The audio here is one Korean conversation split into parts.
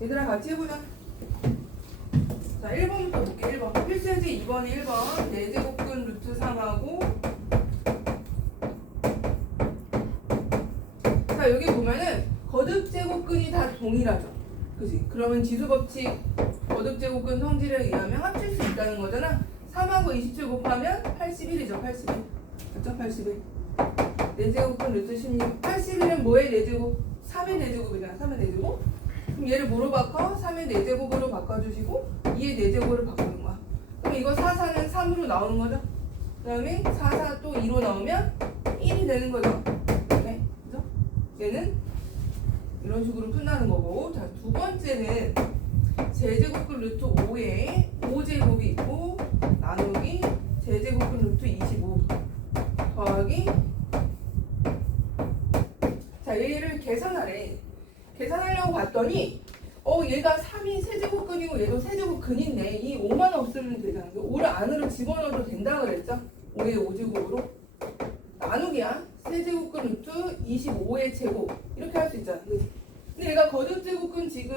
얘들아 같이 해보자. 자 1번부터 볼게. 1번 필수예제 2번에 1번 4제곱근 루트 3하고 자 여기 보면은 거듭제곱근이 다 동일하죠. 그지? 그러면 지수법칙 거듭제곱근 성질에 의하면 합칠 수 있다는 거잖아. 3하고 27 곱하면 81이죠. 81 그쵸? 81 4제곱근 루트 16 81은 뭐의 4제곱? 3의 4제곱이잖아. 3의 4제곱 그럼 얘를 뭐로 바꿔? 3의 4제곱으로 바꿔주시고 2의 4제곱으로 바꾸는 거야. 그럼 이거 4, 4는 3으로 나오는 거죠. 그 다음에 4, 4 또 2로 나오면 1이 되는 거죠. 네, 그죠? 얘는 이런 식으로 끝나는 거고. 자, 두 번째는 제제곱근 루트 5에 5제곱이 있고 나누기 제제곱근 루트 25 더하기 자, 얘를 계산하래. 계산하려고 봤더니 얘가 3이 세제곱근이고 얘도 세제곱근인데 이 5만 없으면 되잖아. 5를 안으로 집어넣어도 된다 그랬죠? 5의 5제곱으로 나누기야. 세제곱근 루트 25의 제곱 이렇게 할 수 있잖아. 그치? 근데 얘가 거듭제곱근 지금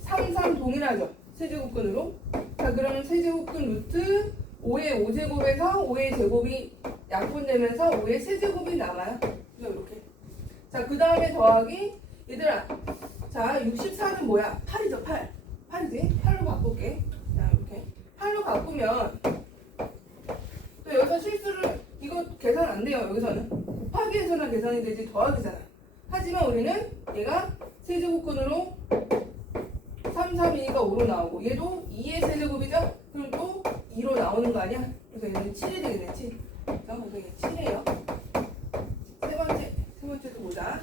3, 3 동일하죠? 세제곱근으로. 자 그러면 세제곱근 루트 5의 5제곱에서 5의 제곱이 약분되면서 5의 세제곱이 남아요. 그죠? 이렇게. 자 그 다음에 더하기 얘들아 자 64는 뭐야? 8이죠. 8 8이지? 8로 바꿀게. 자 이렇게 8로 바꾸면 또 여기서 실수를 이거 계산 안 돼요. 여기서는 곱하기에서나 계산이 되지 더하기잖아. 하지만 우리는 얘가 세제곱근으로 3, 3, 2가 5로 나오고 얘도 2의 세제곱이죠? 그럼 또 2로 나오는 거 아니야? 그래서 얘는 7이 되겠네. 7 그래서 얘 7이에요. 세 번째도 보자.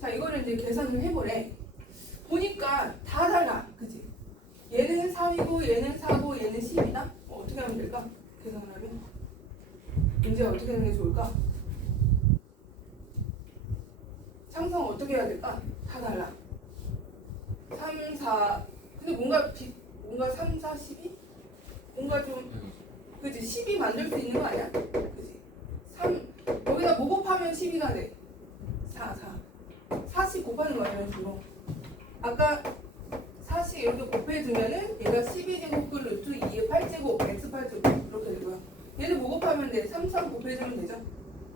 자 이거를 이제 계산을 해보래. 보니까 다 달라. 그치? 얘는 3이고 얘는 4고 얘는 10이다? 어떻게 하면 될까? 계산을 하면 문제 어떻게 하는 게 좋을까? 상성 어떻게 해야 될까? 다 달라. 3, 4 근데 뭔가 3, 4, 12? 뭔가 좀 그치? 12 만들 수 있는 거 아니야? 그치? 3 여기다 뭐 곱하면 12가 돼? 4 40 곱하는 거야 이런 식으로. 아까 40 이렇게 곱해주면은 얘가 12제곱근 루트 2의 8제곱 x8제곱 이렇게 되고요. 얘는 뭐 곱하면 돼? 3, 3 곱해주면 되죠.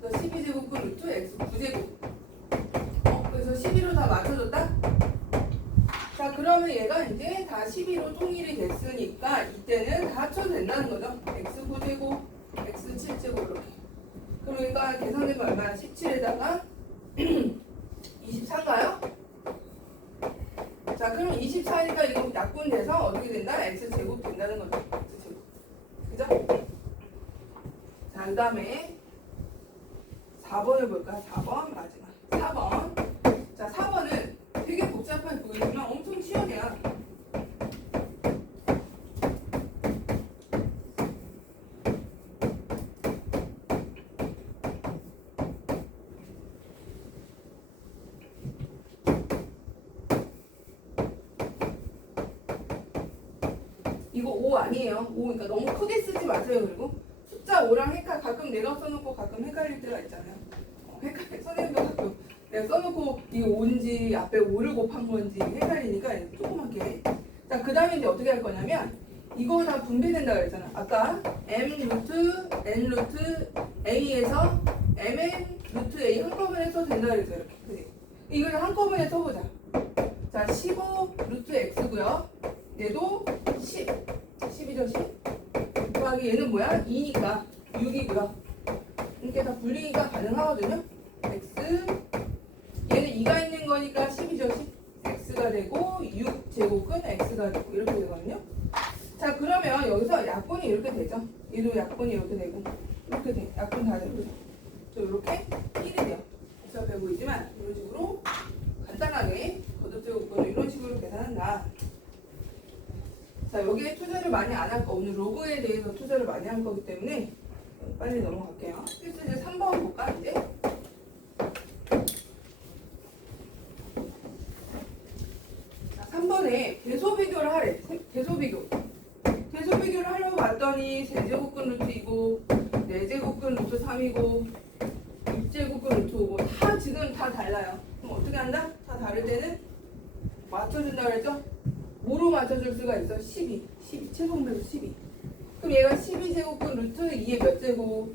그래서 12제곱근 루트 x9제곱 그래서 12로 다 맞춰줬다? 자 그러면 얘가 이제 다 12로 통일이 됐으니까 이때는 다 합쳐도 된다는 거죠. x9제곱 x7제곱 이렇게. 그러니까 계산되면 얼마야? 17에다가 24인가요? 자 그럼 24니까 이거 약분돼서 어떻게 된다? x제곱 된다는 거죠. x제곱. 그죠? 자 그 다음에 4번을 볼까? 4번 마지막 4번. 자 4번은 되게 복잡한 보이지만 엄청 쉬운 애야. 이거 5 아니에요. 5 그러니까 너무 크게 쓰지 마세요. 그리고 숫자 5랑 가끔 내가 써놓고 가끔 헷갈릴 때가 있잖아요. 선생님도 가끔 내가 써놓고 이게 5인지 앞에 5를 곱한 건지 헷갈리니까 조그맣게. 자 그 다음에 이제 어떻게 할 거냐면 이거 다 분배된다 그랬잖아. 아까 m 루트 n 루트 a에서 mn 루트 a 한꺼번에 써도 된다 그랬죠. 이렇게. 그치? 이걸 한꺼번에 써보자. 자 15 루트 x고요. 얘도 10이죠 10 곱하기 얘는 뭐야? 2니까 6이고요. 이렇게 다 분리가 가능하거든요. x 얘는 2가 있는 거니까 10이죠 10 x가 되고 6제곱은 x가 되고 이렇게 되거든요. 자 그러면 여기서 약분이 이렇게 되죠. 얘도 약분이 이렇게 되고 이렇게 돼. 약분 다 되고 또 이렇게 1이 돼요. 복잡해 보이지만 이런 식으로 간단하게 거듭제곱근을 이런 식으로 계산한다. 자 여기에 투자를 많이 안 할 거 오늘 로그에 대해서 투자를 많이 할 거기 때문에 빨리 넘어갈게요. 그래서 이제 3번 볼까 이제? 자 3번에 배소 비교를 하래. 배소 비교 6번이 세제곱근 루트 2고 4제곱근 루트 3이고 6제곱근 루트 5고 다 지금 다 달라요. 그럼 어떻게 한다? 다 다를 때는 맞춰준다 그랬죠? 뭐로 맞춰줄 수가 있어? 12 최소공배수 12. 그럼 얘가 12제곱근 루트 2의 몇 제곱?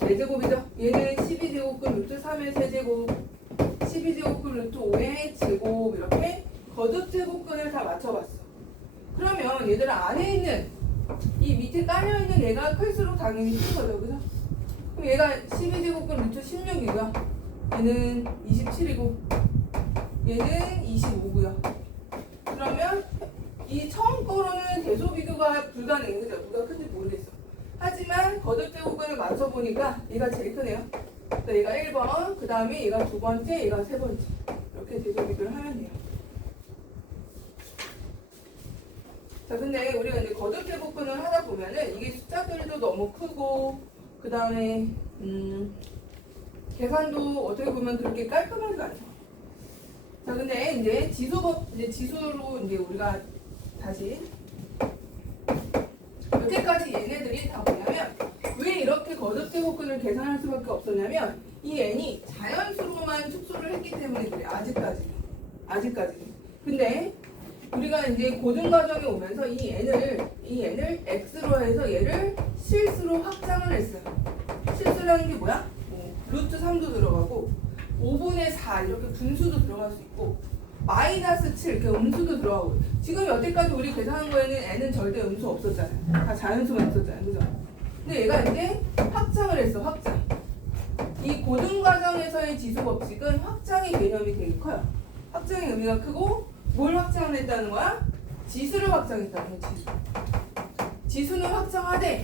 4제곱이죠? 얘는 12제곱근 루트 3의 세제곱 12제곱근 루트 5의 제곱 이렇게 거듭제곱근을 다 맞춰봤어. 그러면 얘들 안에 있는 이 밑에 깔려있는 얘가 클수록 당연히 큰 거죠. 그죠? 그럼 얘가 12제곱근 루트 16이고요. 얘는 27이고 얘는 25고요. 그러면 이 처음 거로는 대소 비교가 불가능해요. 그죠? 누가 큰지 모르겠어. 하지만 거듭제곱근을 맞춰보니까 얘가 제일 크네요. 그래서 얘가 1번, 그 다음에 얘가 두 번째, 얘가 세 번째. 이렇게 대소 비교를 하면 돼요. 자, 근데 우리가 이제 거듭제곱근을 하다 보면은 이게 숫자들도 너무 크고, 그 다음에, 계산도 어떻게 보면 그렇게 깔끔하지가 않죠. 자, 근데 이제 지수로 이제 우리가 다시, 여태까지 얘네들이 다 뭐냐면, 왜 이렇게 거듭제곱근을 계산할 수밖에 없었냐면, 이 n이 자연수로만 축소를 했기 때문에 그래, 아직까지. 근데, 우리가 이제 고등과정에 오면서 이 n을 x로 해서 얘를 실수로 확장을 했어요. 실수라는 게 뭐야? 루트 3도 들어가고 5분의 4 이렇게 분수도 들어갈 수 있고 마이너스 7 이렇게 음수도 들어가고 지금 여태까지 우리 계산한 거에는 n은 절대 음수 없었잖아요. 다 자연수만 있었잖아요. 그죠? 근데 얘가 이제 확장을 했어. 확장. 이 고등과정에서의 지수법칙은 확장의 개념이 되게 커요. 확장의 의미가 크고 뭘 확장을 했다는 거야? 지수를 확장했다는 거야. 지수는 확장하되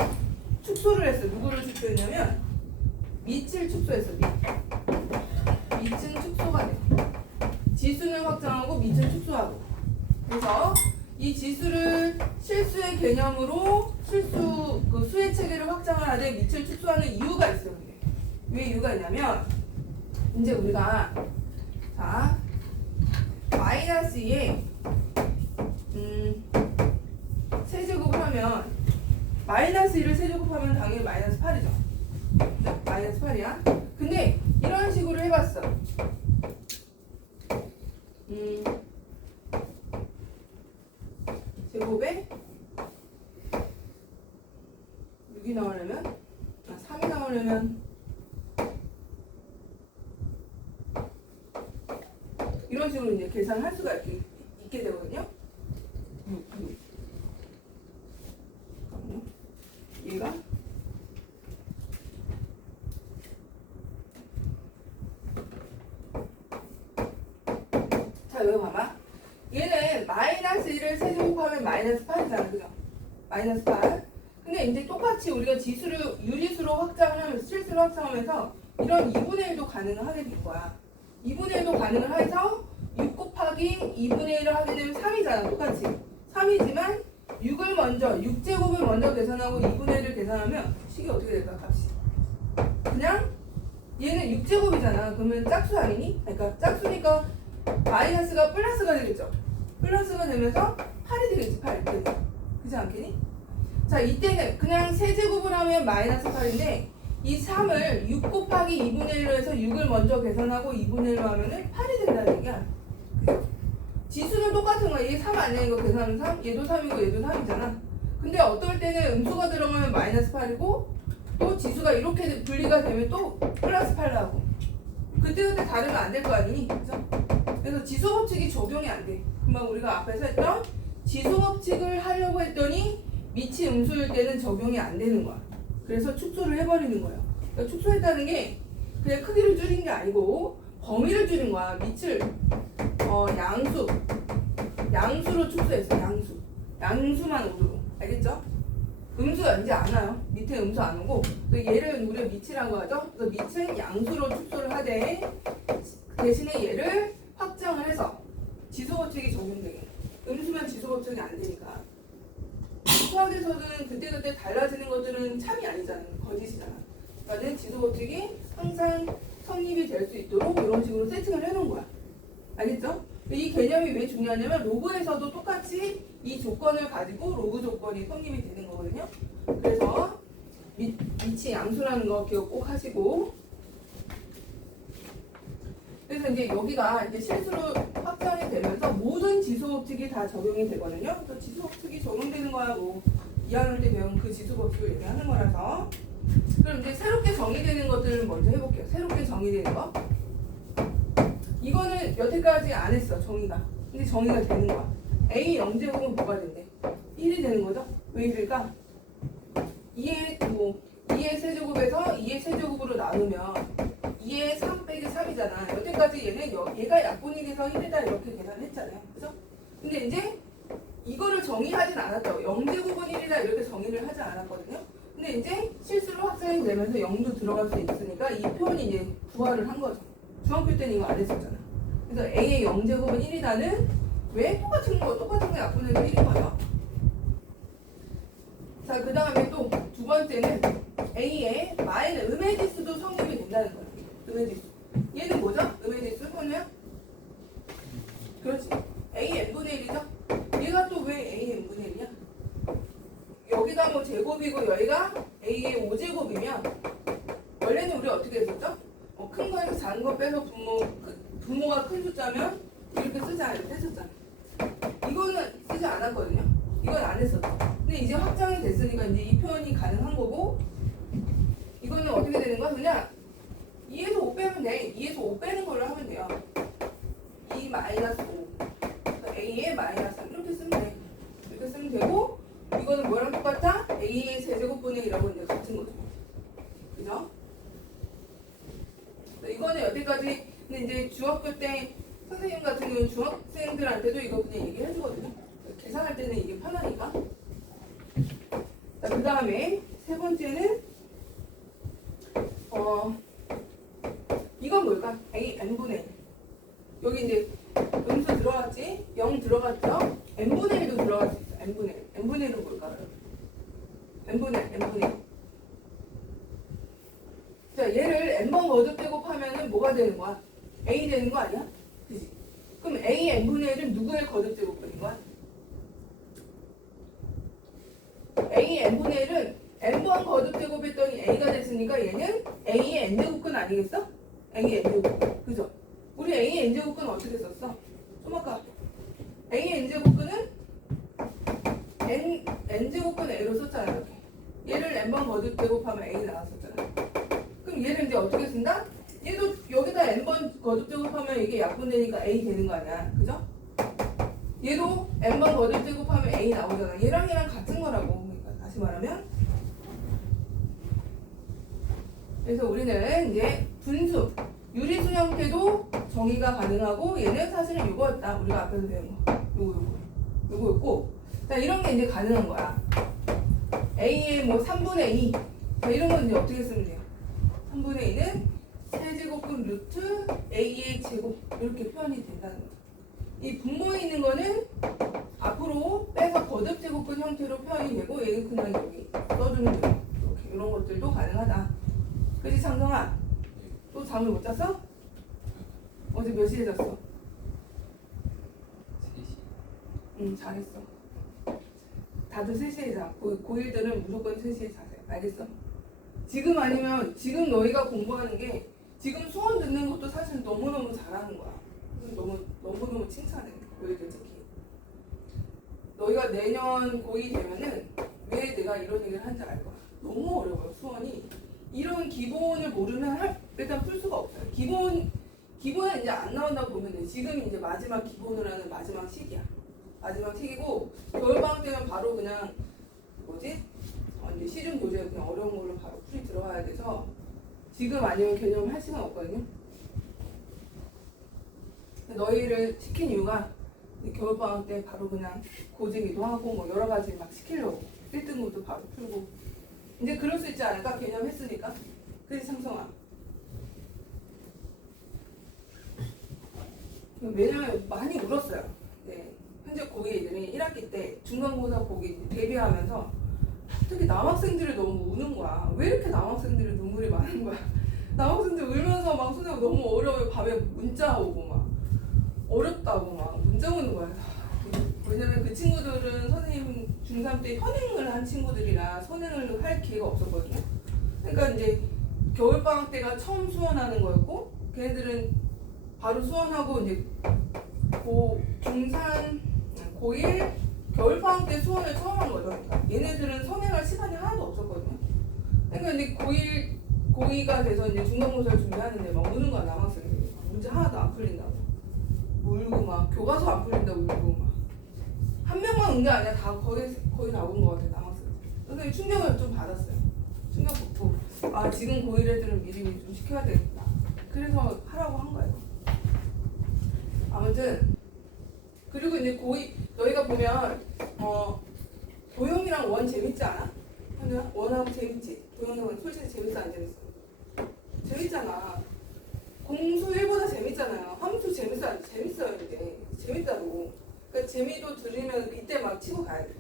축소를 했어. 누구를 축소했냐면 밑을 축소했어. 밑은 축소가 돼. 지수는 확장하고 밑은 축소하고. 그래서 이 지수를 실수의 개념으로 그 수의 체계를 확장을 하되 밑을 축소하는 이유가 있어요. 근데. 왜 이유가 있냐면 이제 우리가 자 마이너스 2에 세제곱을 하면 마이너스 1을 세제곱하면 당연히 마이너스 8이죠. 마이너스 8이야. 근데 이런 식으로 해봤어. 제곱에 6이 나오려면 3이 나오려면 이런 식으로 이제 계산을 할 수가 있게 되거든요. 얘가 자 여기 봐봐. 얘는 마이너스 1을 세제곱하면 마이너스 8이잖아. 그죠? 마이너스 8. 근데 이제 똑같이 우리가 지수를 유리수로 확장을 하면서 실수로 확장하면서 이런 2분의 1도 가능을 하게 된 거야. 2분의 1도 가능을 해서 6 곱하기 2분의 1을 하게 되면 3이잖아. 똑같이 3이지만 6을 먼저 6제곱을 먼저 계산하고 2분의 1을 계산하면 식이 어떻게 될까? 값이 그냥 얘는 6제곱이잖아. 그러면 짝수 아니니? 그러니까 짝수니까 마이너스가 플러스가 되겠죠. 플러스가 되면서 8이 되겠지. 8 이렇게. 그렇지 않겠니? 자 이때는 그냥 세제곱을 하면 마이너스 8인데 이 3을 6 곱하기 2분의 1로 해서 6을 먼저 계산하고 2분의 1로 하면은 8이 된다는 얘기야. 지수는 똑같은 거야. 얘 3 아니야? 이거 계산하면 3? 얘도 3이고 얘도 3이잖아. 근데 어떨 때는 음수가 들어가면 마이너스 8이고 또 지수가 이렇게 분리가 되면 또 플러스 8 나오고 그때그때 다르면 안 될 거 아니니? 그죠? 그래서 지수 법칙이 적용이 안 돼. 금방 우리가 앞에서 했던 지수 법칙을 하려고 했더니 밑이 음수일 때는 적용이 안 되는 거야. 그래서 축소를 해버리는 거예요. 그러니까 축소했다는 게 그냥 크기를 줄인 게 아니고 범위를 줄인 거야. 밑을 양수로 축소했어. 양수만 오도록. 알겠죠? 음수 이제 안 와요. 밑에 음수 안 오고 얘를 우리가 밑이라고 하죠. 그래서 밑은 양수로 축소를 하되 대신에 얘를 확장을 해서 지수법칙이 적용되게. 음수면 지수법칙이 안 되니까. 수학에서는 그때그때 달라지는 것들은 참이 아니잖아. 거짓이잖아. 그러니까 지수법칙이 항상 성립이 될 수 있도록 이런 식으로 세팅을 해놓은 거야. 알겠죠? 이 개념이 왜 중요하냐면 로그에서도 똑같이 이 조건을 가지고 로그 조건이 성립이 되는 거거든요. 그래서 밑이 양수라는 거 기억 꼭 하시고. 그래서 이제 여기가 이제 실수로 확정이 되면서 모든 지수법칙이 다 적용이 되거든요. 그래서 지수법칙이 적용되는 거야 뭐 2학년 때 배운 그 지수법칙을 얘기하는 거라서. 그럼 이제 새롭게 정의되는 것들을 먼저 해볼게요. 새롭게 정의되는 거. 이거는 여태까지 안 했어 정의가. 근데 정의가 되는 거야. A 0제곱은 뭐가 된대? 1이 되는 거죠? 왜 1일까? 2의 세제곱에서 2의 세제곱으로 나누면 2의 3 빼기 3이잖아. 여태까지 얘가 약분이 돼서 1이다 이렇게 계산했잖아요. 그죠? 근데 이제 이거를 정의하진 않았죠. 0제곱은 1이다 이렇게 정의를 하지 않았거든요. 근데 이제 실수로 확정이 되면서 0도 들어갈 수 있으니까 이 표현이 이제 부활을 한 거죠. 중학교 때는 이거 안 했었잖아. 그래서 A의 0제곱은 1이다는 왜 똑같은 거 약분해서 1인 거예요. 자, 그 다음에 또 두 번째는 A의 마이너스 음의 지수도 성립이 된다는 거예요. 음의 지수. 얘는 뭐죠? 음의 지수 뭐냐? 그렇지. A n분의 1이죠? 얘가 또 왜 A n분의 1이야? 여기가 뭐 제곱이고 여기가 A의 5제곱이면 원래는 우리 어떻게 했었죠? 큰 거에서 작은 거 빼서 분모가 큰 숫자면 이렇게 쓰자 이렇게 했었잖아. 이거는 쓰지 않았거든요. 이건 안 했었죠. 근데 이제 확정이 됐으니까 이제 이 표현이 가능한 거고, 이거는 어떻게 되는 거야? 그냥 2에서 5 빼면 돼. 2에서 5 빼는 걸로 하면 돼요. 2 마이너스 5. 그러니까 A의 마이너스 3 이렇게 쓰면 돼. 이렇게 쓰면 되고, 이거는 뭐랑 똑같아? A의 세제곱분의 1하고 이제 같은 거죠. 그죠? 이거는 여태까지 근데 이제 중학교 때 선생님 같은 경우는 중학생들한테도 이거 그냥 얘기해 주거든요. 계산할 때는 이게 편하니까. 자, 그 다음에 세 번째는 이건 뭘까? A n분의 1. 여기 이제 음수 들어갔지? 0 들어갔죠? n분의 1도 들어갈 수 있어. n분의 1. n분의 1은 뭘까? n분의 1. 자, 얘를 n번 거듭 제곱하면은 뭐가 되는 거야? A 되는 거 아니야? 그지? 그럼 A n분의 1은 누구의 거듭 제곱분인 거야? A n분의 1은 n번 거듭 제곱했더니 A가 됐으니까 얘는 A의 n제곱근 아니겠어? A의 n제곱근. 그죠? 우리 A의 n제곱근은 어떻게 썼어? 좀 아까 A의 n제곱근은 n제곱근 A로 썼잖아. 이렇게. 얘를 n번 거듭 제곱하면 A 나왔었잖아. 그럼 얘를 이제 어떻게 쓴다? 얘도 여기다 n번 거듭 제곱하면 이게 약분되니까 A 되는 거 아니야. 그죠? 얘도 n번 거듭 제곱하면 A 나오잖아. 얘랑 같은 거라고. 그러니까 다시 말하면 그래서 우리는 이제 분수, 유리수 형태도 정의가 가능하고 얘는 사실은 이거였다. 우리가 앞에서 배운 거. 요거였고 자 이런 게 이제 가능한 거야. A의 뭐 3분의 2 자, 이런 건 이제 어떻게 쓰면 돼요? 3분의 2는 세제곱분 루트 A의 제곱 이렇게 표현이 된다는 거죠. 이 분모에 있는 거는 앞으로 빼서 거듭 제곱분 형태로 표현이 되고 얘는 그냥 여기 써주면 돼요. 이렇게 이런 것들도 가능하다. 그치 창성아? 또 잠을 못 잤어? 어제 몇 시에 잤어? 3시. 응 잘했어. 다들 3시에 자. 고1들은 무조건 3시에 자세요. 알겠어? 지금 아니면 지금 너희가 공부하는 게 지금 수원 듣는 것도 사실 너무너무 잘하는 거야. 너무너무 칭찬해. 너희들 특히. 너희가 내년 고2 되면은 왜 내가 이런 얘기를 한지 알 거야. 너무 어려워요. 수원이. 이런 기본을 모르면 일단 풀 수가 없어요. 기본은 이제 안 나온다고 보면 돼. 지금 이제 마지막 기본을 하는 마지막 시기야. 마지막 시기고 겨울방학 때면 바로 그냥 뭐지? 이제 시중 교재 그냥 어려운 걸로 바로 풀이 들어가야 돼서 지금 아니면 개념 할 시간 없거든요. 너희를 시킨 이유가 겨울방학 때 바로 그냥 고지기도 하고 뭐 여러 가지 막 시키려고 1등급도 바로 풀고 이제 그럴 수 있지 않을까? 개념 했으니까. 그지 창성아? 왜냐면 많이 울었어요. 네. 현재 고2 애들이 1학기 때 중간고사 보기 대비하면서 특히 남학생들이 너무 우는 거야. 왜 이렇게 남학생들이 눈물이 많은 거야? 남학생들 울면서 막 선생님 너무 어려워요. 밤에 문자 오고 막 어렵다고 막 문자 오는 거야. 왜냐면 그 친구들은 선생님 중3 때 현행을 한 친구들이라 선행을 할 기회가 없었거든요. 그러니까 이제 겨울방학 때가 처음 수원하는 거였고, 걔네들은 바로 수원하고 이제 중3, 고1 겨울방학 때 수원을 처음 한 거죠. 그러니까 얘네들은 선행할 시간이 하나도 없었거든요. 그러니까 이제 고2가 돼서 이제 중간고사를 준비하는데 막 우는 거야, 남학생들이. 문제 하나도 안 풀린다고. 울고 막 교과서 안 풀린다고 울고 막. 한 명만 온 게 아니라 다 거의 다 온 것 같아요, 남학생. 선생님 충격을 좀 받았어요. 충격 받고, 아, 지금 고1 애들은 미리 좀 시켜야 되겠다. 그래서 하라고 한 거예요. 아무튼, 그리고 이제 고2, 너희가 보면, 도형이랑 원 재밌지 않아? 근데 원하고 재밌지? 도형이랑 솔직히 재밌어, 안 재밌어? 재밌잖아. 공수 1보다 재밌잖아요. 함수 재밌어, 안 재밌어요, 이게. 재밌다고. 그러니까 재미도 들으면 이때 막 치고 가야 돼.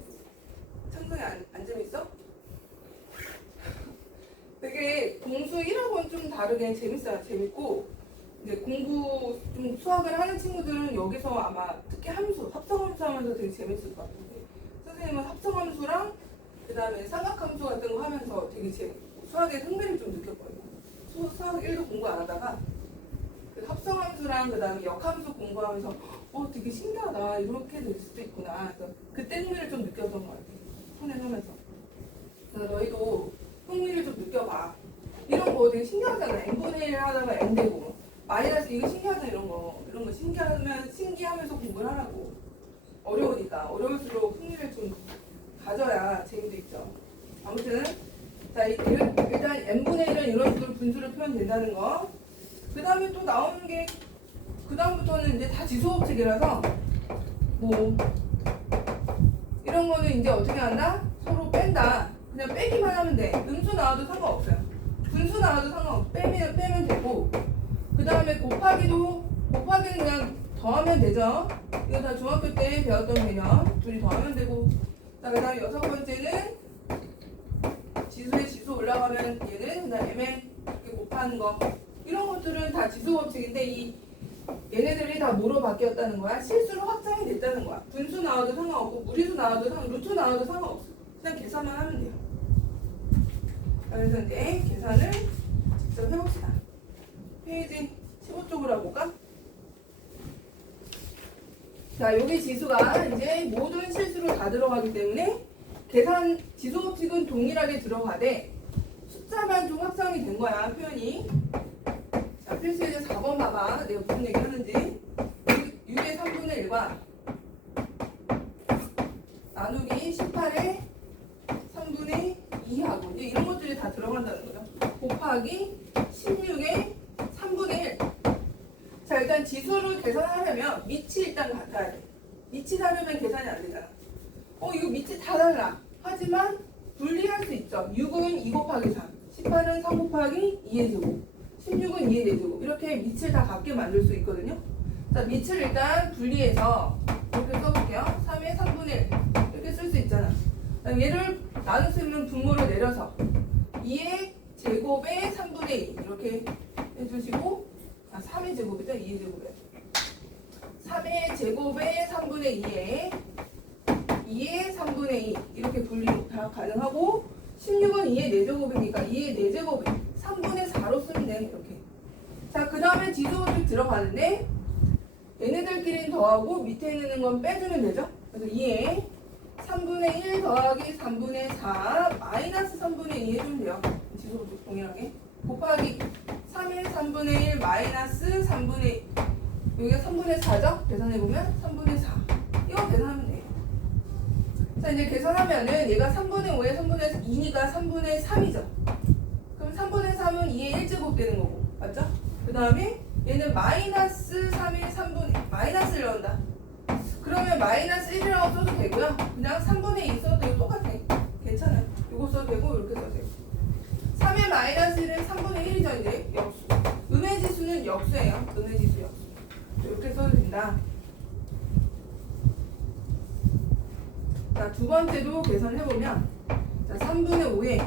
창근이 안 재밌어? 되게 공수 1학원 좀 다르게 재밌어요. 재밌고, 이제 공부 좀 수학을 하는 친구들은 여기서 아마 특히 함수, 합성함수 하면서 되게 재밌을 것 같은데, 선생님은 합성함수랑 그 다음에 삼각함수 같은 거 하면서 되게 수학의 흥미를 좀 느꼈거든요. 수학 1도 공부 안 하다가 그 합성함수랑 그 다음에 역함수 공부하면서 되게 신기하다, 이렇게 될 수도 있구나. 그래서 그때 흥미를 좀 느꼈던 것 같아요. 선행하면서. 그래서 너희도 흥미를 좀 느껴봐. 이런 거 되게 신기하잖아. n분의 1 하다가 n 되고 마이너스 이거 신기하잖아. 이런 거 신기하면서 공부를 하라고. 어려우니까 어려울수록 흥미를 좀 가져야 재미도 있죠. 아무튼 자, 일단 n분의 1은 이런 식으로 분수로 표현된다는 거. 그 다음에 또 나오는 게, 그 다음부터는 이제 다 지수법칙이라서 뭐 이런 거는 이제 어떻게 한다? 서로 뺀다. 그냥 빼기만 하면 돼. 음수 나와도 상관없어요. 분수 나와도 상관없어. 빼면 되고, 그 다음에 곱하기는 그냥 더하면 되죠. 이거 다 중학교 때 배웠던 개념. 둘이 더하면 되고. 자, 그 다음에 6번째는 지수에 지수 올라가면 얘는 그 다음에 이렇게 곱하는 거. 이런 것들은 다 지수 법칙인데 얘네들이 다 뭐로 바뀌었다는 거야? 실수로 확장이 됐다는 거야. 분수 나와도 상관없고 무리수 나와도 루트 나와도 상관없어. 그냥 계산만 하면 돼요. 그래서 이제 계산을 직접 해봅시다. 페이지 15쪽으로 해볼까? 자, 여기 지수가 이제 모든 실수로 다 들어가기 때문에 계산 지수 법칙은 동일하게 들어가되 숫자만 좀 확장이 된 거야, 표현이. 자, 필수예제 4번 봐봐. 내가 무슨 얘기 하는지. 6의 3분의 1과 나누기 18의 3분의 2하고 이제 이런 것들이 다 들어간다는 거죠. 곱하기 16의 3분의 1. 자, 일단 지수를 계산하려면 밑이 일단 같아야 돼. 밑이 다르면 계산이 안 되잖아. 이거 밑이 다 달라. 하지만 분리할 수 있죠. 6은 2 곱하기 3, 18은 3 곱하기 2의 제곱, 16은 2의 4제곱. 이렇게 밑을 다 같게 만들 수 있거든요. 자, 밑을 일단 분리해서 이렇게 써볼게요. 3의 3분의 1 이렇게 쓸 수 있잖아. 얘를 나눌 수 있는 분모를 내려서 2의 제곱의 3분의 2 이렇게 해주시고, 3의 제곱이죠. 2의 제곱에 3의 제곱의 3분의 2의 3분의 2 이렇게 분리 다 가능하고, 16은 2의 4제곱이니까 2의 4제곱에 3분의 4로 쓰면 돼. 이렇게. 자, 그 다음에 지수법칙 들어가는데 얘네들끼리는 더하고 밑에 있는 건 빼주면 되죠. 그래서 2의 3분의 1 더하기 3분의 4 마이너스 3분의 2 해주면 돼요. 지수법칙 동일하게. 곱하기 3의 3분의 1 마이너스 3분의 2. 여기가 3분의 4죠? 계산해보면 3분의 4. 이거 계산하면 돼요. 자, 이제 계산하면은 얘가 3분의 5에 3분의 2니까 3분의 3이죠. 그럼 3분의 3은 2의 1제곱 되는 거고. 맞죠? 그 다음에 얘는 마이너스 3의 3분의 마이너스를 넣는다. 그러면 마이너스 1이라고 써도 되고요. 그냥 3분의 2 써도 되고 똑같아. 괜찮아요. 이거 써도 되고 이렇게 써도 되고. 3의 마이너스 1은 3분의 1이죠. 이제 역수. 음의 지수는 역수예요. 음의 지수 역수. 이렇게 써도 된다. 자, 두 번째도 계산해보면, 자, 3분의 5에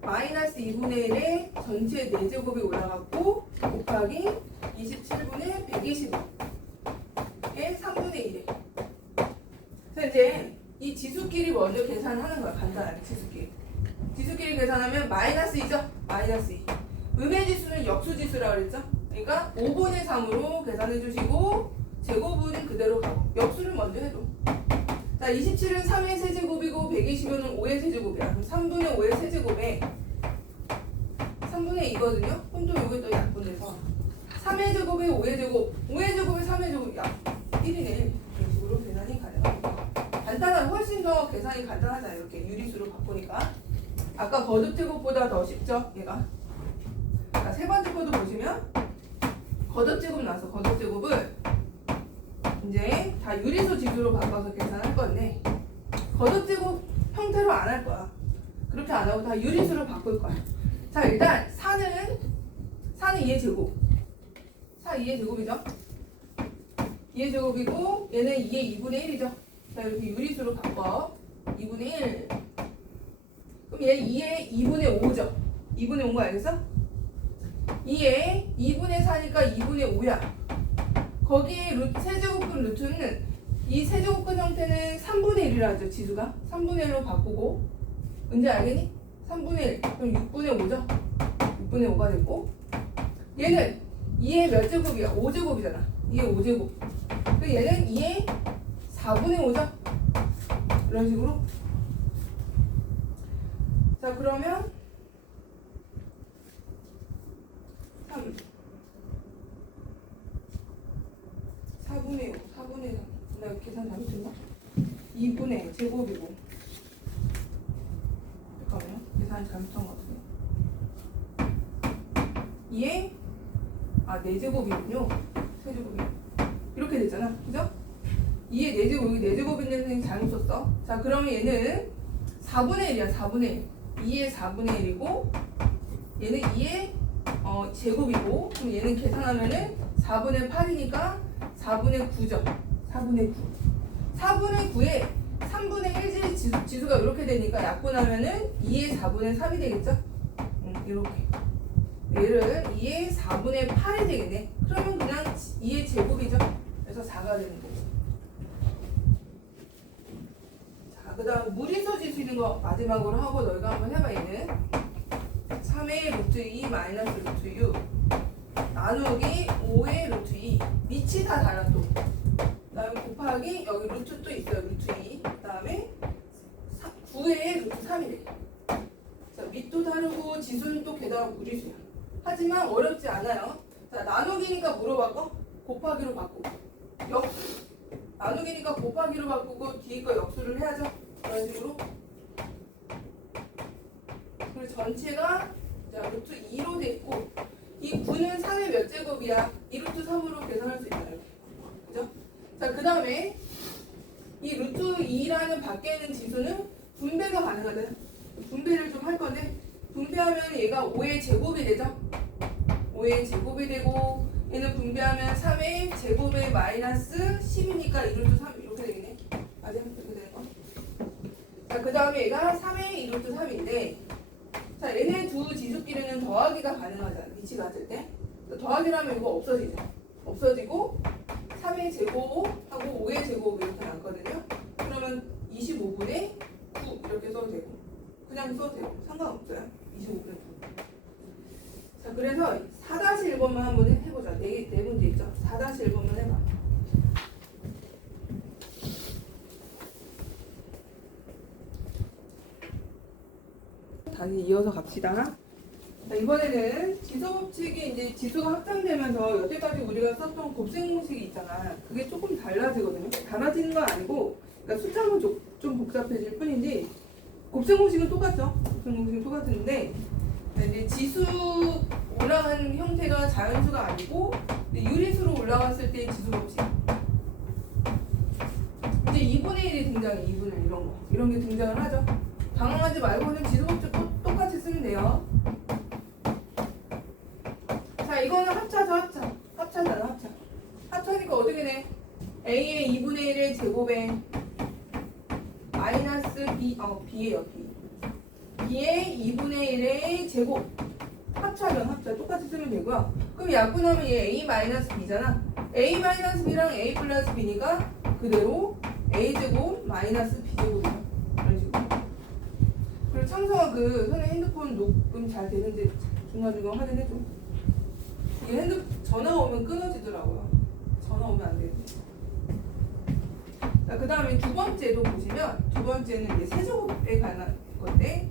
마이너스 2분의 1에 전체 4제곱이 올라갔고, 곱하기 27분의 125. 얘 3분의 1에. 그래서 이제 이 지수끼리 먼저 계산하는 거야. 간단하게 지수끼리. 지수끼리 계산하면 마이너스 2죠? 마이너스 2. 음의 지수는 역수지수라고 그랬죠? 그러니까 5분의 3으로 계산해 주시고 제곱은 그대로 가고 역수를 먼저 해도. 자, 27은 3의 세제곱이고 120은 5의 세제곱이야. 그럼 3분의 5의 세제곱에 3분의 2거든요? 그럼 또 여기 또 약분해서 3의 제곱에 5의 제곱, 5의 제곱에 3의 제곱, 야 1이네. 이런 식으로 계산이 가능합니다. 간단한, 훨씬 더 계산이 간단하잖아요. 이렇게 유리수로 바꾸니까. 아까 거듭제곱보다 더 쉽죠? 얘가. 자, 세 번째 거도 보시면 거듭제곱 나와서 거듭제곱을 이제 다 유리수 지수로 바꿔서 계산할 건데 거듭제곱 형태로 안 할 거야. 그렇게 안 하고 다 유리수로 바꿀 거야. 자, 일단 4는 2의 제곱. 4 2의 제곱이죠? 2의 제곱이고 얘는 2의 2분의 1이죠? 자, 이렇게 유리수로 바꿔. 2분의 1. 그럼 얘 2의 2분의 5죠? 2분의 5인 거 알겠어? 2의 2분의 4니까 2분의 5야. 거기에 세제곱근 루트는 이 세제곱근 형태는 3분의 1이라 하죠. 지수가 3분의 1로 바꾸고 은지 알겠니? 3분의 1 그럼 6분의 5죠. 6분의 5가 됐고 얘는 2의 몇 제곱이야? 5제곱이잖아. 2의 5제곱. 그럼 얘는 2의 4분의 5죠. 이런 식으로. 자, 그러면 3 4분의 5, 4분의 3. 내가 계산 잘못했나? 2분의 제곱이고. 잠깐만요. 계산 잘못한 것 같은데. 2의 4제곱이군요. 세제곱이. 이렇게 됐잖아. 그죠? 2의 4제곱, 여기 4제곱인데 선생님 잘못 썼어. 자, 그러면 얘는 4분의 1이야. 4분의 1. 2의 4분의 1이고 얘는 2의 제곱이고 그럼 얘는 계산하면은 4분의 8이니까 4분의 9죠. 4분의 9. 4분의 9에 3분의 1 지수가 이렇게 되니까 약분하면은 2의 4분의 3이 되겠죠? 이렇게. 얘를 2의 4분의 8이 되겠네. 그러면 그냥 2의 제곱이죠. 그래서 4가 되는 거고. 자, 그 다음 무리수 지수 있는 거 마지막으로 하고 너희가 한번 해봐. 얘는 3의 루트 2 마이너스 루트 6 나누기 5의 루트 2 밑이 다 달라 또. 그 다음에 곱하기 여기 루트 또 있어요. 루트 2. 그 다음에 9의 루트 3이래. 자, 밑도 다르고 지수는 또 게다가 무리수야. 하지만 어렵지 않아요. 자, 나누기니까 뭐로 바꿔? 곱하기로 바꾸고. 나누기니까 곱하기로 바꾸고 뒤에 거 역수를 해야죠. 그런 식으로. 그리고 전체가 자, 루트 2로 돼 있고 이 9는 3의 몇 제곱이야? 2 루트 3으로 계산할 수 있다. 이렇게. 그죠? 자, 그 다음에 이 루트 2라는 밖에 있는 지수는 분배가 가능하잖아요. 분배를 좀 할 건데 분배하면 얘가 5의 제곱이 되죠? 5의 제곱이 되고 얘는 분배하면 3의 제곱에 마이너스 10이니까 2 루트 3 이렇게 되겠네. 맞아요? 이렇게 되는 거. 자, 그 다음에 얘가 3의 2 루트 3인데 자, 얘네 두 지수끼리는 더하기가 가능하잖아. 위치 같을 때. 더하기라면 이거 없어지죠. 없어지고 3의 제곱하고 5의 제곱 이렇게 남거든요. 그러면 25분의 9 이렇게 써도 되고 그냥 써도 되고 상관없어요. 25분의 9. 자, 그래서 4-1번만 한번 해보자. 네 문제 있죠. 4-1번만 해봐. 다시 이어서 갑시다. 자, 이번에는 지수 법칙이 이제 지수가 확장되면서 여태까지 우리가 썼던 곱셈 공식이 있잖아. 그게 조금 달라지거든요. 달라지는 건 아니고, 그러니까 숫자만 좀 복잡해질 뿐이지, 곱셈 공식은 똑같죠. 곱셈 공식은 똑같은데, 이제 지수 올라가는 형태가 자연수가 아니고, 유리수로 올라갔을 때 지수 법칙. 이제 2분의 1이 등장해. 2분의 1 이런 거. 이런 게 등장을 하죠. 당황하지 말고 그냥 지수 법칙 똑같이 쓰면 돼요. 자, 이거는 합차죠, 합차. 합차잖아, 합차. 합차니까 어떻게 돼? A의 2분의 1의 제곱에 마이너스 B, B예요, B. B의 2분의 1의 제곱. 합차면 합차 똑같이 쓰면 되고요. 그럼 약분하면 얘 a-b잖아. a-b랑 a 플러스 b니까 그대로 a제곱 마이너스 b제곱이야. 이런 식으로. 그리고 창성아 그 선생님 핸드폰 녹음 잘 되는지 중간중간 확인해줘. 이게 전화 오면 끊어지더라고요. 전화 오면 안 되는데. 자, 그 다음에 두 번째도 보시면 두 번째는 이제 세제곱에 관한 건데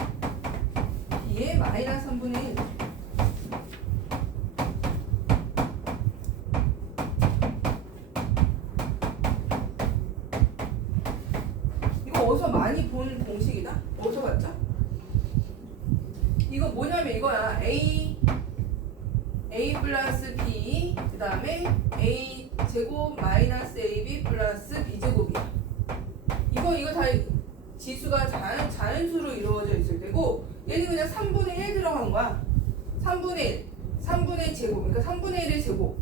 b의 마이너스 3분의 1. 이거 어디서 많이 본 공식이다? 어디서 봤죠? 이거 뭐냐면 이거야. a 플러스 b 그 다음에 a 제곱 마이너스 ab 플러스 b 제곱이야. 이거 다 지수가 자연수로 이루어져 있을 때고 얘는 그냥 3분의 1 들어간 거야. 3분의 1 3분의 제곱 그러니까 3분의 1의 제곱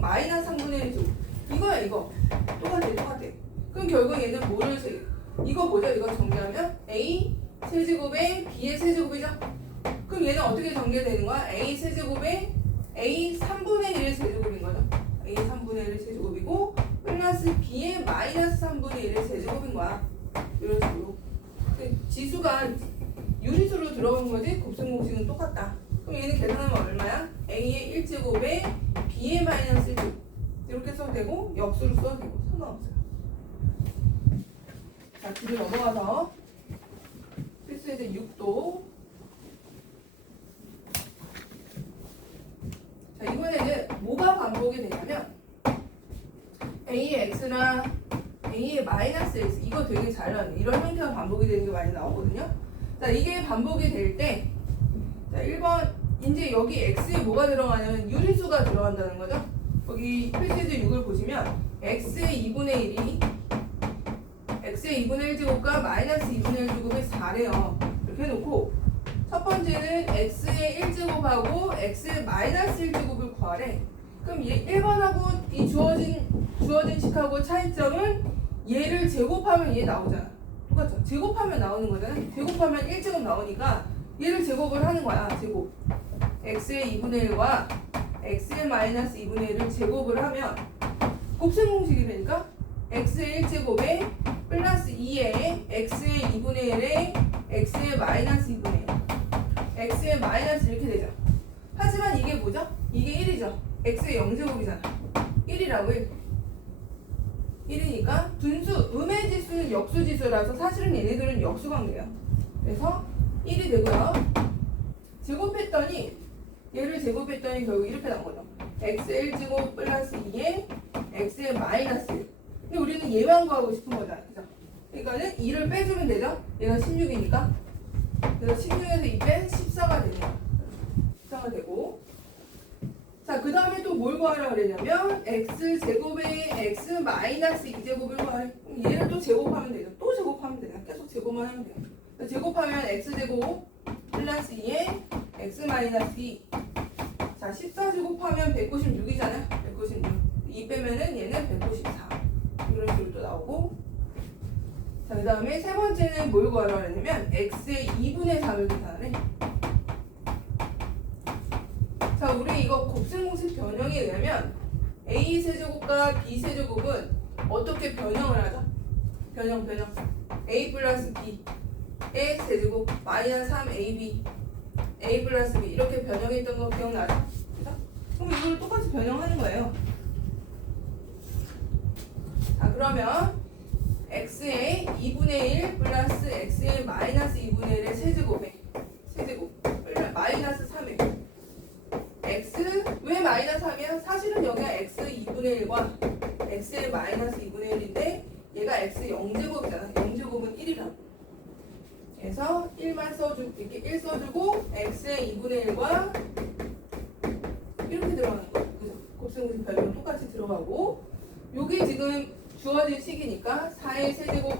마이너스 3분의 1의 제곱 이거야 이거 똑같아. 그럼 결국 얘는 뭐를 이거 뭐죠? 이거 정리하면 a 세제곱에 b의 세제곱이죠. 그럼 얘는 어떻게 전개되는 거야? a 세제곱에 a 3분의 1의 세제곱인 거죠. a 3분의 1의 세제곱이고 플러스 b의 마이너스 3분의 1의 세제곱인 거야. 이런 식으로. 지수가 유리수로 들어간 거지 곱셈 공식은 똑같다. 그럼 얘는 계산하면 얼마야? a의 1제곱에 b의 마이너스 1제곱 이렇게 써도 되고 역수로 써도 되고 상관없어요. 자, 뒤로 넘어가서 필수에서 6도. 자, 이번에는 뭐가 반복이 되냐면 a의 x나 a의 마이너스 x 이거 되게 잘 나왔네. 이런 형태가 반복이 되는 게 많이 나오거든요. 자, 이게 반복이 될 때 자, 1번 이제 여기 x에 뭐가 들어가냐면 유리수가 들어간다는 거죠. 여기 필수에서 6을 보시면 x의 2분의 1이 x의 2분의 1제곱과 마이너스 2분의 1제곱이 4래요. 이렇게 해놓고 첫 번째는 x의 1제곱하고 x의 마이너스 1제곱을 구하래. 그럼 1번하고 이 주어진 식하고 차이점은 얘를 제곱하면 얘 나오잖아. 똑같죠? 제곱하면 나오는 거잖아. 제곱하면 1제곱 나오니까 얘를 제곱을 하는 거야. 제곱. x의 2분의 1과 x의 마이너스 2분의 1을 제곱을 하면 곱셈 공식이 되니까 x의 1제곱에 플러스 2에 x의 2분의 1에 x의 마이너스 2분의 1 x의 마이너스 이렇게 되죠. 하지만 이게 뭐죠? 이게 1이죠. x의 0제곱이잖아. 1이라고 1이니까 분수 음의 지수는 역수지수라서 사실은 얘네들은 역수관계예요. 그래서 1이 되고요. 제곱했더니 얘를 제곱했더니 결국 이렇게 나온 거죠. x의 1제곱 플러스 2에 x의 마이너스 1. 근데 우리는 얘만 구하고 싶은 거잖아. 그죠? 그러니까는 2를 빼주면 되죠? 얘가 16이니까. 그래서 16에서 2 빼 14가 되네요. 14가 되고. 자, 그 다음에 또 뭘 구하라고 그랬냐면 x제곱에 x 마이너스 2제곱을 구하래. 얘를 또 제곱하면 되죠. 또 제곱하면 되죠. 계속 제곱만 하면 돼요. 제곱하면 x제곱 플러스 2에 x 마이너스 2. 자, 14 제곱하면 196이잖아요. 196. 2 빼면은 얘는 194. 이런 식으로 또 나오고. 자, 그 다음에 세 번째는 뭘 구하라고 했냐면 x의 2분의 3을 계산하래. 자, 우리 이거 곱셈 공식 변형에 의하면 a 세제곱과 b 세제곱은 어떻게 변형을 하죠? 변형 a 플러스 b의 세제곱 마이너스 3ab a 플러스 b 이렇게 변형했던 거 기억나죠? 그죠? 그럼 이걸 똑같이 변형하는 거예요. 자, 그러면 x의 2분의 1 플러스 x의 마이너스 2분의 1의 세제곱 마이너스 3에 x 왜 마이너스 3이야? 사실은 여기가 x 2분의 1과 x의 마이너스 2분의 1인데 얘가 x 0제곱이잖아. 0제곱은 1이라고. 그래서 1만 써주고 이렇게 1 써주고 x의 2분의 1과 이렇게 들어가는 거야. 그죠? 곱셈공식 변형 똑같이 들어가고 요게 지금 주어진 식이니까 4의 세제곱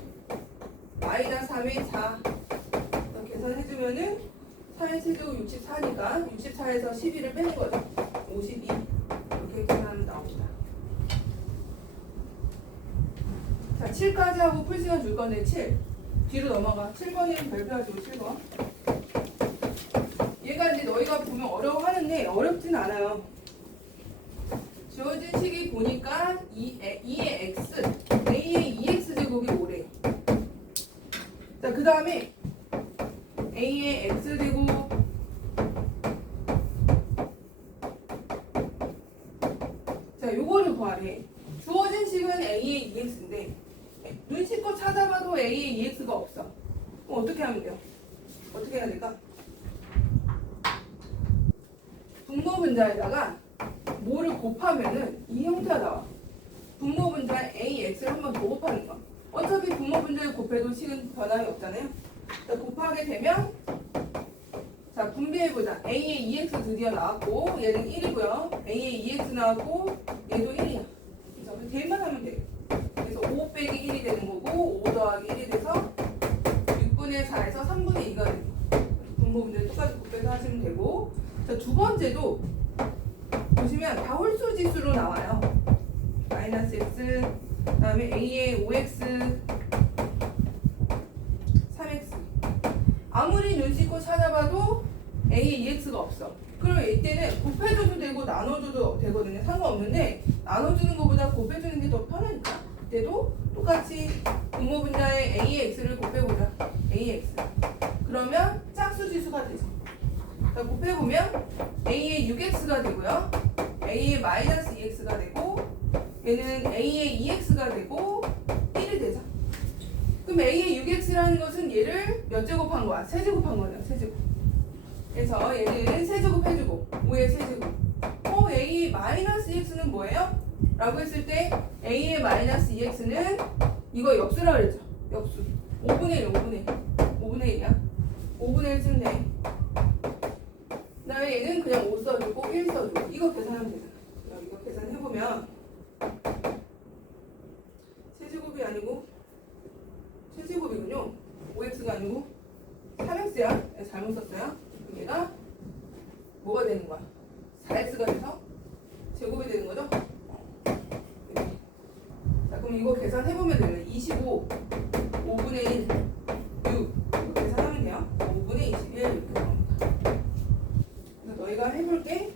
마이너스 3의 4 계산해주면은 4의 세제곱 64니까 64에서 12를 빼는 거죠. 52 이렇게 계산하면 나옵니다. 자, 7까지 하고 풀시간 줄 건데 7 뒤로 넘어가. 7번에는 별표가지고 7번 얘가 이제 너희가 보면 어려워하는데 어렵진 않아요. 주어진 식이 보니까 2의 x, a의 2x 제곱이 5래요. 자, 그 다음에 a의 x 제곱 자, 요거를 구하래. 주어진 식은 a의 2x인데 눈치껏 찾아봐도 a의 2x가 없어. 그럼 어떻게 하면 돼요? 어떻게 해야 될까? 분모분자에다가 뭐를 곱하면은 이 형태가 나와. 분모분자 AX를 한 번 더 곱하는 거. 어차피 분모분자를 곱해도 식은 변함이 없잖아요. 자, 곱하게 되면 자, 분비해보자. A의 2X 드디어 나왔고 얘는 1이고요. A의 2X 나왔고 얘도 1이야. 그래서 대입만 하면 돼. 그래서 5 빼기 1이 되는 거고 5 더하기 1이 돼서 6분의 4에서 3분의 2가 되는 거. 분모분자를 똑같이 곱해서 하시면 되고 자, 두 번째도 보시면 다 홀수 지수로 나와요. 마이너스 x, 그 다음에 a의 5x, 3x. 아무리 눈치껏 찾아봐도 a의 2x가 없어. 그럼 이때는 곱해줘도 되고 나눠줘도 되거든요. 상관없는데 나눠주는 것보다 곱해주는 게 더 편하니까 이때도 똑같이 분모분자의 a의 x를 곱해보자. ax. 그러면 짝수 지수가 되죠. 자, 곱해보면 a의 6x가 되고요. a의 마이너스 2x가 되고 얘는 a의 2x가 되고 1이 되죠. 그럼 a의 6x라는 것은 얘를 몇 제곱한 거야? 세제곱한 거네요. 세제곱. 그래서 얘는 세제곱 해주고 5의 세제곱. a의 마이너스 2x는 뭐예요? 라고 했을 때 a의 마이너스 2x는 이거 역수라고 그랬죠. 역수. 5분의 1, 5분의 1. 5분의 1이야. 5분의 1 쓰면 돼. 그 다음에 얘는 그냥 5 써주고 1 써주고 이거 계산하면 되잖아. 이거 계산해보면 세제곱이 아니고 세제곱이군요. 5x가 아니고 3x야. 잘못 썼어요. 그럼 얘가 뭐가 되는 거야? 4x가 돼서 제곱이 되는 거죠? 자, 그럼 이거 계산해보면 되네. 25 5분의 1 6 이거 계산하면 돼요. 5분의 21 이렇게 나옵니다. 너희가 해볼게.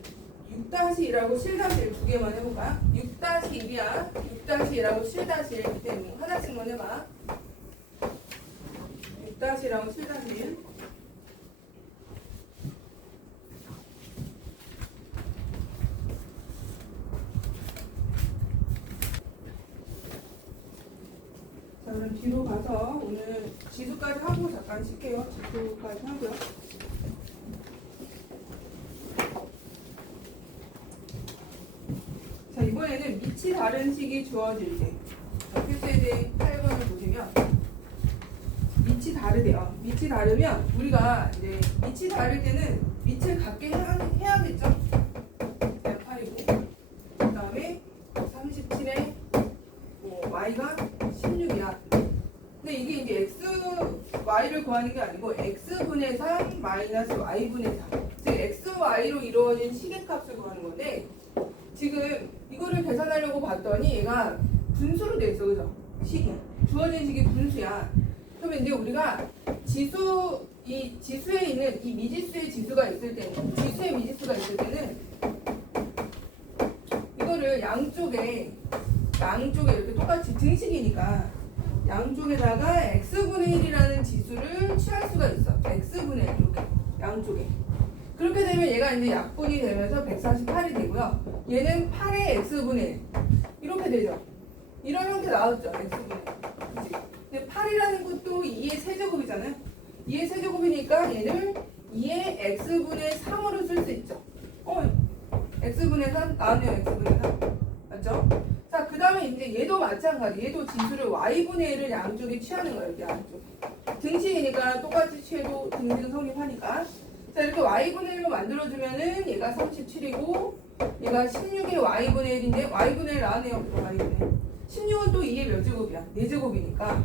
6-1하고 7-1 두 개만 해볼까요? 6-1이야. 6-1하고 7-1 때문에 하나씩만 해봐. 6-1하고 7-1. 자, 그럼 뒤로 가서 오늘 지수까지 하고 잠깐 쉴게요. 지수까지 하고요. 자, 이번에는 밑이 다른 식이 주어질 때 필수에 8번을 보시면 밑이 다르대요. 밑이 다르면 우리가 이제 밑이 다를 때는 밑을 같게 해야겠죠. 8이고 그 다음에 37에 y가 16이야. 근데 이게 이제 x, y를 구하는 게 아니고 x분의 3 마이너스 y분의 4. 즉 x, y로 이루어진 식의 값을 구하는 건데 지금 이거를 계산하려고 봤더니 얘가 분수로 돼 있어, 그죠? 식이 주어진 식이 분수야. 그러면 이제 우리가 이 지수에 있는 이 미지수의 지수가 있을 때는 지수의 미지수가 있을 때는 이거를 양쪽에 이렇게 똑같이 등식이니까 양쪽에다가 x분의 1이라는 지수를 취할 수가 있어. x분의 1 이렇게 양쪽에. 그렇게 되면 얘가 이제 약분이 되면서 148이 되고요. 얘는 8의 x분의 1 이렇게 되죠. 이런 형태 나왔죠. x분의 1. 그치? 근데 8이라는 것도 2의 세제곱이잖아요. 2의 세제곱이니까 얘를 2의 x분의 3으로 쓸 수 있죠. x분의 3 나왔네요. x분의 3 맞죠? 자, 그 다음에 이제 얘도 마찬가지. 얘도 지수를 y분의 1을 양쪽에 취하는 거예요. 이렇게 양쪽에. 등식이니까 똑같이 취해도 등식은 성립하니까. 자, 이렇게 y분의 1로 만들어주면은 얘가 37이고 얘가 16의 y분의 1인데 y분의 1 나왔네요. y분의 1. 16은 또 2의 몇 제곱이야? 4제곱이니까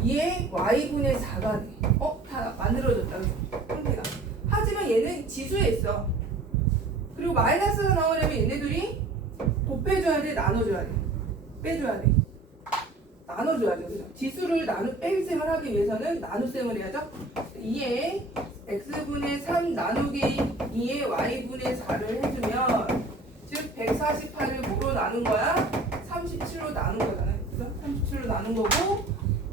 2의 y분의 4가 돼. 다 만들어졌다. 그죠? 형태가. 하지만 얘는 지수에 있어. 그리고 마이너스가 나오려면 얘네들이 곱해줘야 돼? 나눠줘야 돼? 빼줘야 돼? 나눠줘야 돼. 그죠? 지수를 뺄셈을 하기 위해서는 나눗셈을 해야죠. 2의 x분의 3 나누기 2의 y분의 4를 해주면 즉 148을 뭐로 나눈 거야? 37로 나눈 거잖아요. 그죠? 37로 나눈 거고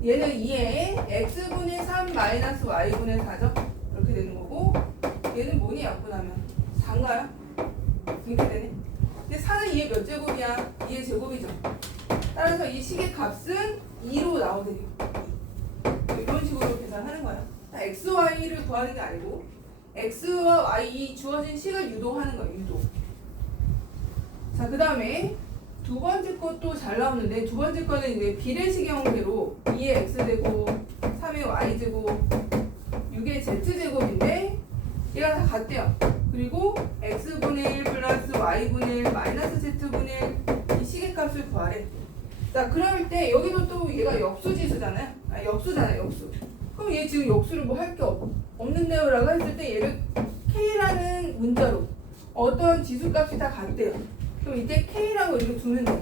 얘는 2의 x분의 3 마이너스 y분의 4죠? 이렇게 되는 거고 얘는 뭐니 약분하면 4인가요? 이렇게 되네. 근데 4는 2의 몇 제곱이야? 2의 제곱이죠. 따라서 이 식의 값은 2로 나오게 돼요. 이런 식으로 계산하는 거야. x, y를 구하는 게 아니고 x와 y 이 주어진 식을 유도하는 거예요. 유도. 자, 그 다음에 두 번째 것도 잘 나오는데 두 번째 거는 이제 비례식 형태로 2의 x제곱, 3의 y제곱, 6의 z제곱인데 얘가 다 같대요. 그리고 x분의 1 플러스 y분의 1 마이너스 z분의 1 이 식의 값을 구하래. 자, 그럴 때 여기도 또 얘가 역수지수잖아요. 역수잖아요. 역수. 그럼 얘 지금 역수를 뭐 할 게 없는데요 라고 했을 때 얘를 k라는 문자로 어떤 지수값이 다 같대요. 그럼 이때 k라고 이렇게 두면 돼요.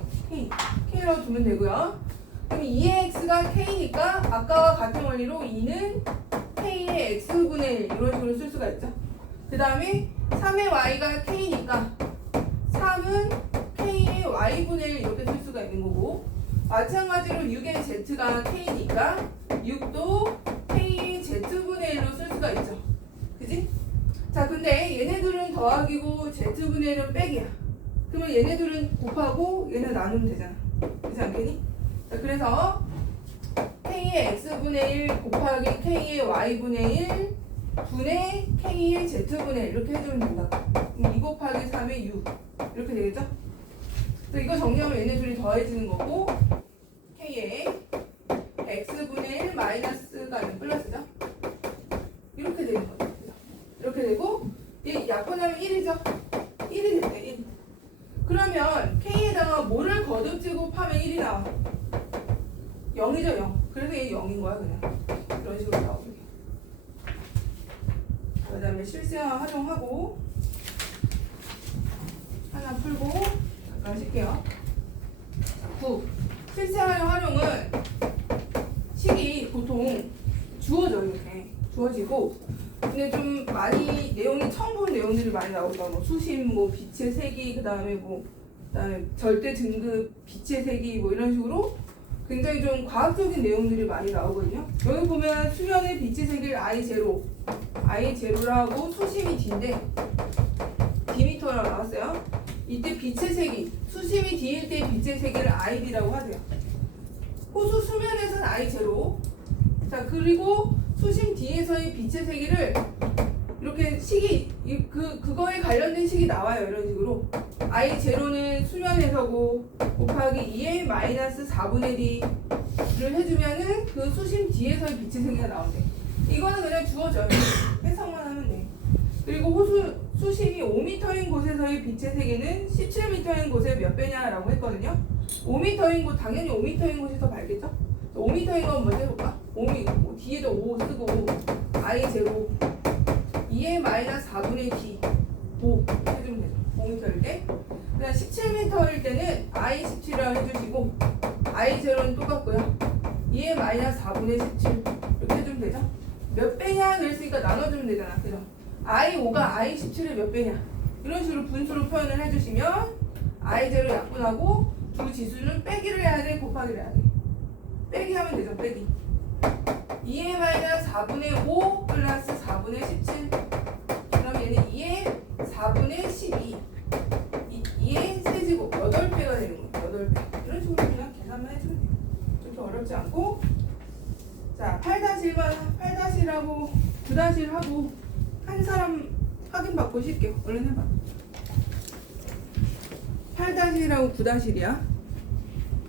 k라고 두면 되고요. 그럼 2의 x가 k니까 아까와 같은 원리로 2는 k의 x분의 1 이런 식으로 쓸 수가 있죠. 그 다음에 3의 y가 k니까 3은 k의 y분의 1 이렇게 쓸 수가 있는 거고 마찬가지로 6의 z가 k니까 6도 k의 z분의 1로 쓸 수가 있죠. 그지? 자, 근데 얘네들은 더하기고 z분의 1은 빼기야. 그러면 얘네들은 곱하고 얘네 나누면 되잖아. 그렇지 않겠니? 자, 그래서 k의 x분의 1 곱하기 k의 y분의 1 분의 k의 z분의 1 이렇게 해주면 된다. 그럼 2 곱하기 3의 6 이렇게 되겠죠? 그래서 이거 정리하면 얘네들이 더해지는 거고 k의 x분의 1 마이너스가 아니라 플러스죠? 이렇게 되는 거죠. 이렇게 되고 이 약분하면 1이죠? 1이 됐네. 1. 그러면 k에다가 뭐를 거듭 제곱하면 1이 나와? 0이죠. 0. 그래서 얘 0인 거야 그냥. 이런 식으로 나오게. 그 다음에 실수형 활용하고 하나 풀고 잠깐 쉴게요. 9. 실수형 활용은 식이 보통 주어져 이렇게 주어지고 근데 좀 많이 내용이 처음 본 내용들이 많이 나오니까 뭐 수심, 뭐 빛의 세기, 그다음에 절대 등급 빛의 세기 뭐 이런 식으로 굉장히 좀 과학적인 내용들이 많이 나오거든요. 여기 보면 수면의 빛의 세기를 I0라고 수심이 D인데 D미터라고 나왔어요. 이때 빛의 세기, 수심이 D일 때 빛의 세기를 ID라고 하세요. 호수 수면에서는 I0. 자, 그리고 수심 D에서의 빛의 세기를 이렇게 식이 그거에 관련된 식이 나와요. 이런 식으로 I0는 수면에서고 곱하기 2의 마이너스 4분의 D를 해주면은 그 수심 D에서의 빛의 세기가 나온대. 이거는 그냥 주어져요. 해석만 하면 돼. 그리고 호수 수심이 5m인 곳에서의 빛의 세기는 17m인 곳에 몇 배냐라고 했거든요. 5m인 곳 당연히 5m인 곳이 더 밝겠죠? 5m인 건 먼저 해볼까? 5m 뒤에도 5 쓰고 I0 2의 마이너스 4분의 D 5 해주면 되죠. 5m일 때. 그다음 17m일 때는 I17이라고 해주시고 I0는 똑같고요. 2의 마이너스 4분의 17 이렇게 해주면 되죠. 몇 배냐 그랬으니까 나눠주면 되잖아. 그죠? I5가 I17의 몇 배냐 이런 식으로 분수로 표현을 해주시면 I0 약분하고 두 지수는 빼기를 해야 돼 곱하기를 해야 돼. 빼기 하면 되죠. 빼기 2의 마이너스 4분의 5 플러스 4분의 17 그럼 얘는 2의 4분의 12 2의 세제곱 8배가 되는 거예요. 8배 이런 식으로 그냥 계산만 해주면 돼요. 그렇게 어렵지 않고 자 8-1만 8-1하고 9-1 하고 한 사람 확인받고 쉴게요. 얼른 해봐. 8-1하고 9-1이야